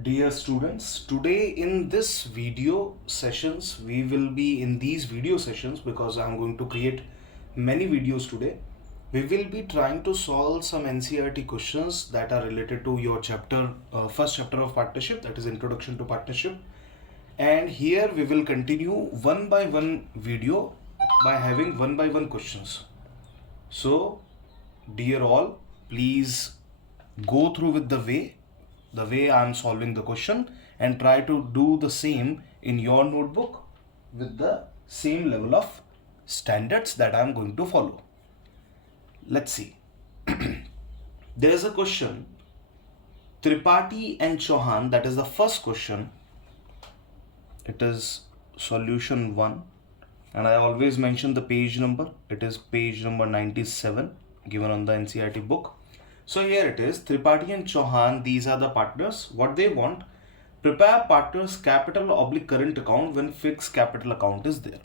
Dear students, today in this video sessions, we will be in these video sessions because I'm going to create many videos today. We will be trying to solve some NCERT questions that are related to your first chapter of partnership, that is Introduction to Partnership. And here we will continue one by one video by having one by one questions. So, dear all, please go through with the way I am solving the question and try to do the same in your notebook with the same level of standards that I am going to follow. Let's see. There is a question, Tripathi and Chauhan, that is the first question. It is solution 1 and I always mention the page number. It is page number 97 given on the NCERT book. So here it is, Tripathi and Chauhan, these are the partners. What they want, prepare partners capital / current account when fixed capital account is there.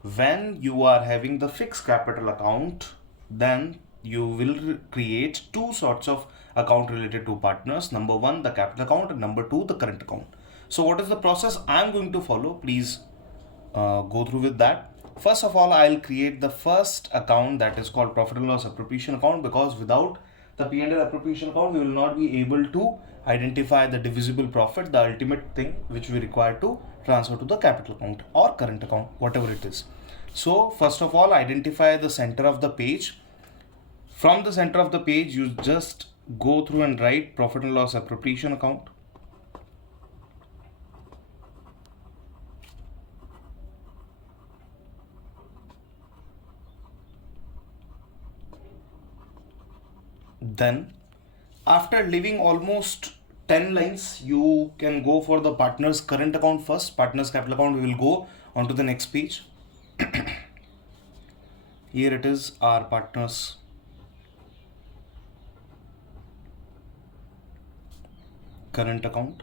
When you are having the fixed capital account, then you will create two sorts of account related to partners. Number 1, the capital account, and number 2, the current account. So what is the process I am going to follow? Please go through with that. First of all, I'll create the first account, that is called profit and loss appropriation account, because without the P&L appropriation account, we will not be able to identify the divisible profit, the ultimate thing which we require to transfer to the capital account or current account, whatever it is. So first of all, identify the center of the page. From the center of the page, you just go through and write profit and loss appropriation account. Then after leaving almost 10 lines, you can go for the partner's current account first. Partner's capital account, we will go on to the next page. Here it is, our partner's current account.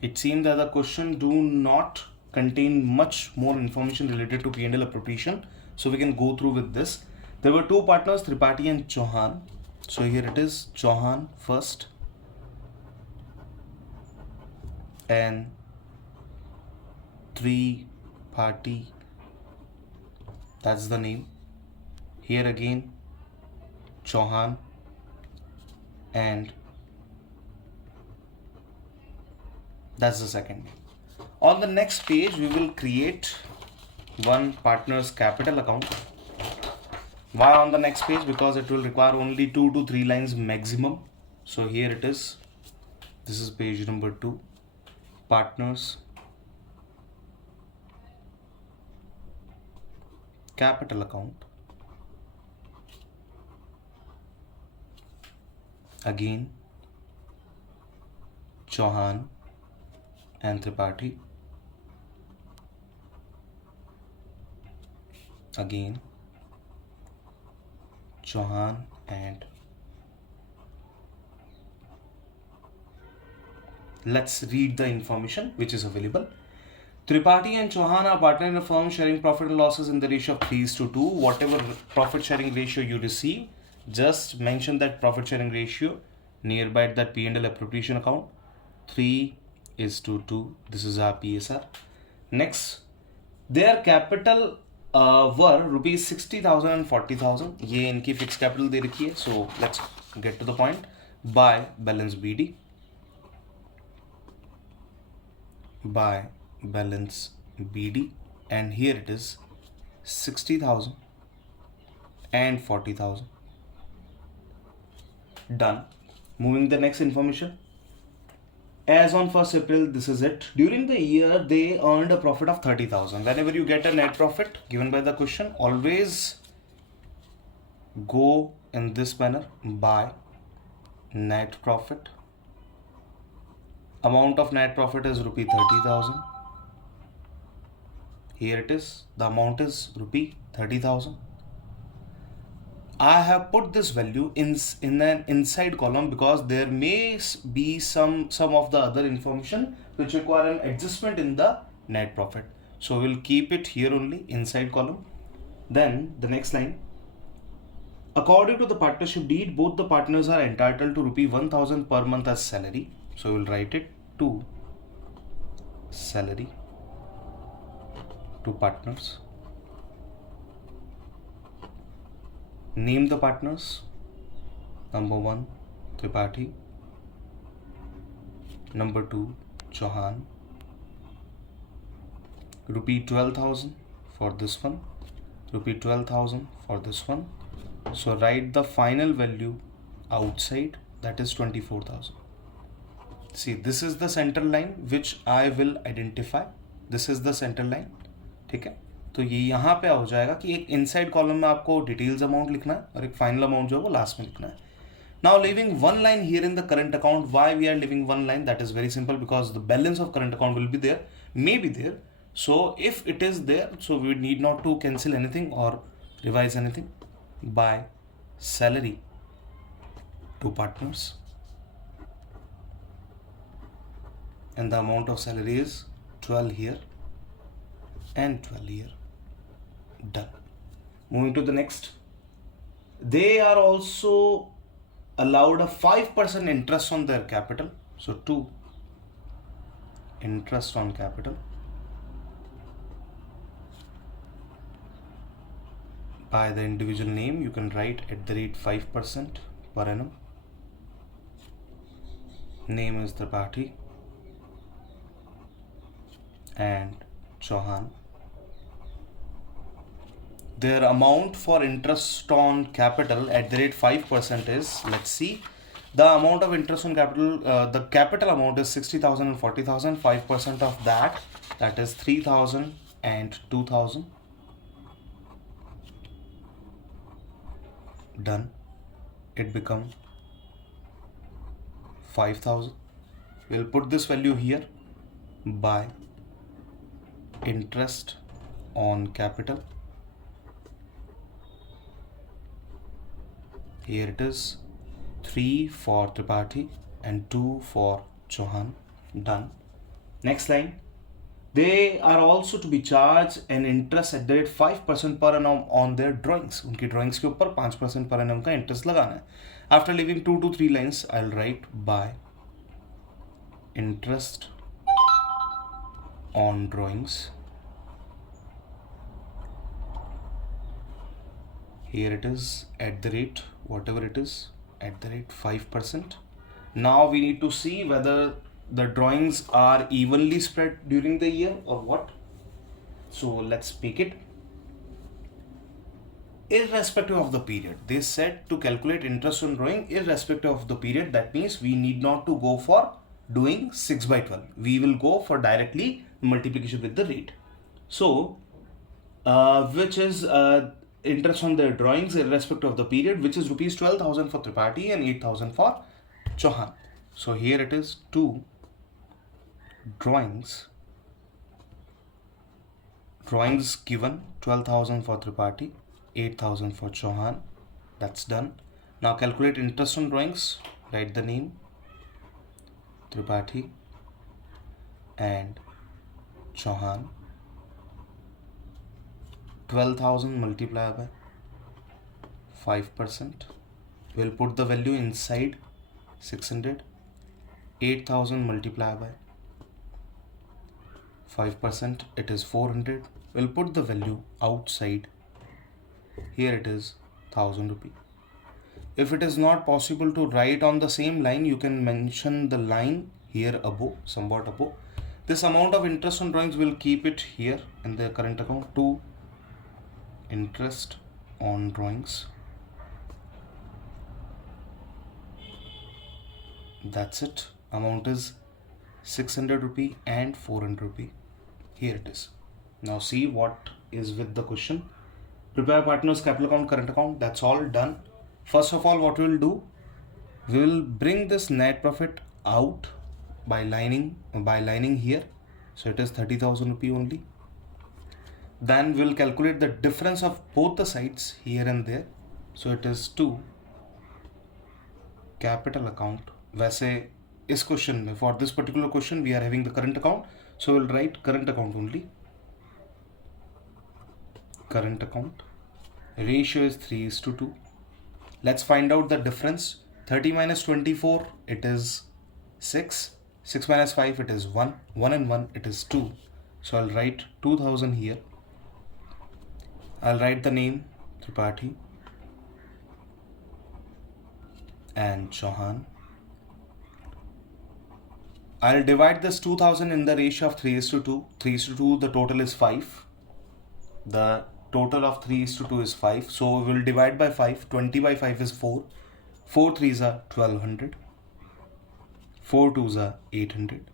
It seems that the question do not contain much more information related to P&L appropriation, so we can go through with this. There were two partners, Tripathi and Chauhan. So here it is, Chauhan first and Tripathi, that's the name. Here again, Chauhan and that's the second name. On the next page, we will create one partner's capital account. Why on the next page? Because it will require only 2 to 3 lines maximum. So here it is. This is page number 2. Partners capital account. Again, Chauhan and Tripathi. Again, Chauhan and let's read the information which is available. Tripathi and Chauhan are partner in a firm sharing profit and losses in the ratio of 3:2. Whatever profit sharing ratio you receive, just mention that profit sharing ratio nearby that P&L appropriation account. 3:2. This is our PSR. Next, their capital were rupees 60,000 and 40,000. ये इनकी fixed capital दे रखी है. So let's get to the point. By balance BD. By balance BD, and here it is 60,000 and 40,000. Done. Moving the next information. As on 1st April, this is it. During the year, they earned a profit of 30,000. Whenever you get a net profit given by the question, always go in this manner, by net profit. Amount of net profit is rupee 30,000. Here it is, the amount is rupee 30,000. I have put this value in an inside column because there may be some of the other information which require an adjustment in the net profit. So we'll keep it here only, inside column. Then the next line, According to the partnership deed, both the partners are entitled to rupee 1000 per month as salary. So we'll write it to salary to partners. Name the partners. Number 1, Tripathi. Number 2, Chauhan. Rupee 12,000 for this one. Rupee 12,000 for this one. So write the final value outside, that is 24,000. See, this is the center line which I will identify. This is the center line. ठीक है, तो ये यहाँ पे हो जाएगा कि एक इनसाइड कॉलम में आपको डिटेल्स अमाउंट लिखना है और एक फाइनल अमाउंट जो है वो लास्ट में लिखना है. Now leaving one line here in the current account. Why we are leaving one line? That is very simple, because the balance of current account will be there, may be there. So if it is there, so we need not to cancel anything or revise anything. By salary to partners, and the amount of salary is 12 here and 12 here. Done. Moving to the next. They are also allowed a 5% interest on their capital. So 2, interest on capital by the individual name. You can write at the rate 5% per annum. Name is Tripathi and Chauhan. Their amount for interest on capital at the rate 5% is, let's see, the amount of interest on capital, the capital amount is 60,000 and 40,000. 5% of that, that is 3,000 and 2,000. Done. It become 5,000. We'll put this value here by interest on capital. Here it is, 3 for Tripathi and 2 for Chauhan. Done. Next line. They are also to be charged an interest at the rate 5% per annum on their drawings. उनकी drawings के ऊपर 5% per annum का interest लगाना है. After leaving 2 to 3 lines, I'll write by interest on drawings. Here it is at the rate, whatever it is, at the rate 5%. Now we need to see whether the drawings are evenly spread during the year or what. So let's pick it. Irrespective of the period, they said to calculate interest on drawing irrespective of the period. That means we need not to go for doing 6 by 12. We will go for directly multiplication with the rate. So which is interest on their drawings irrespective of the period, which is rupees 12,000 for Tripathi and 8,000 for Chauhan. So here it is 2 drawings given, 12,000 for Tripathi, 8,000 for Chauhan. That's done. Now calculate interest on drawings. Write the name Tripathi and Chauhan. 12,000 multiplied by 5%. We'll put the value inside 600. 8,000 multiplied by 5%, it is 400. We'll put the value outside. Here it is 1,000 rupee. If it is not possible to write on the same line, you can mention the line here above, somewhat above. This amount of interest on drawings, will keep it here in the current account. 2 interest on drawings. That's it. Amount is 600 rupee and 400 rupee. Here it is. Now see what is with the question. Prepare partners capital account, current account. That's all done. First of all, what we will do, we will bring this net profit out by lining here. So it is 30,000 rupee only. Then we'll calculate the difference of both the sides here and there. So it is 2 capital account. वैसे इस question में, for this particular question, we are having the current account. So we'll write current account only. Current account. Ratio is 3:2. Let's find out the difference. 30 minus 24, it is 6. 6 minus 5, it is 1. 1 and 1, it is 2. So I'll write 2000 here. I'll write the name Tripathi and Chauhan. I'll divide this 2000 in the ratio of 3:2. 3:2, the total is 5. The total of 3:2 is 5. So we will divide by 5. 20 by 5 is 4. 4 threes are 1200. 4 twos are 800.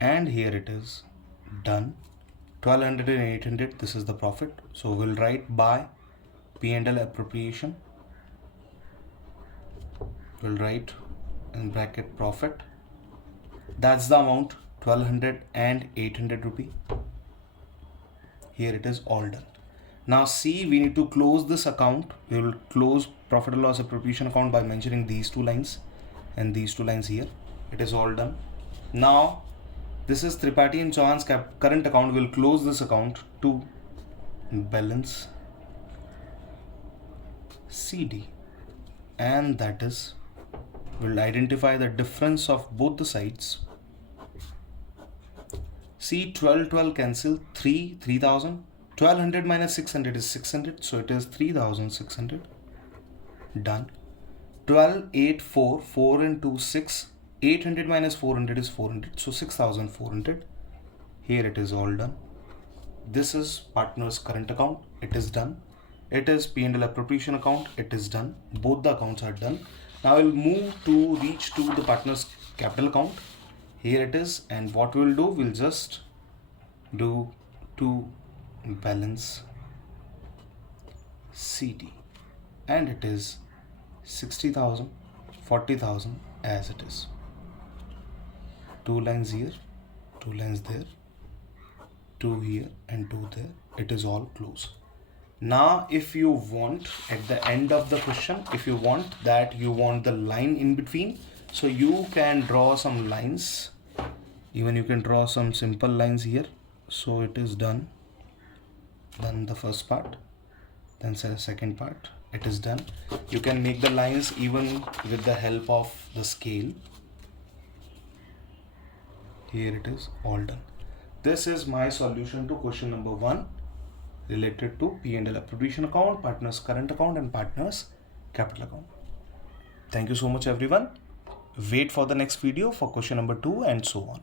And here it is done. 1200 and 800, this is the profit. So we'll write by P&L appropriation. We'll write in bracket profit. That's the amount, 1200 and 800 rupee. Here it is all done. Now see, we need to close this account. We will close profit and loss appropriation account by mentioning these two lines and these two lines here. It is all done. Now this is Tripathi and Chauhan's current account. We'll close this account to balance CD, and that is, we'll identify the difference of both the sides. See, 12 cancel, 3000. 1200 minus 600 is 600, so it is 3600. Done. 12, 8, 4, 4 and 2, 6. 800 minus 400 is 400, so 6400. Here it is all done. This is partner's current account, it is done. It is P&L appropriation account, it is done. Both the accounts are done. Now we'll move to reach to the partner's capital account. Here it is, and what we'll do, we'll just do to balance CD, and it is 60,000, 40,000 as it is. 2 lines here, 2 lines there, 2 here and 2 there. It is all close. Now if you want, at the end of the question, if you want that, you want the line in between, so you can draw some lines. Even you can draw some simple lines here. So it is done. Done the first part, then the second part, it is done. You can make the lines even with the help of the scale. Here it is all done. This is my solution to question number 1 related to P&L appropriation account, partner's current account and partner's capital account. Thank you so much everyone. Wait for the next video for question number 2 and so on.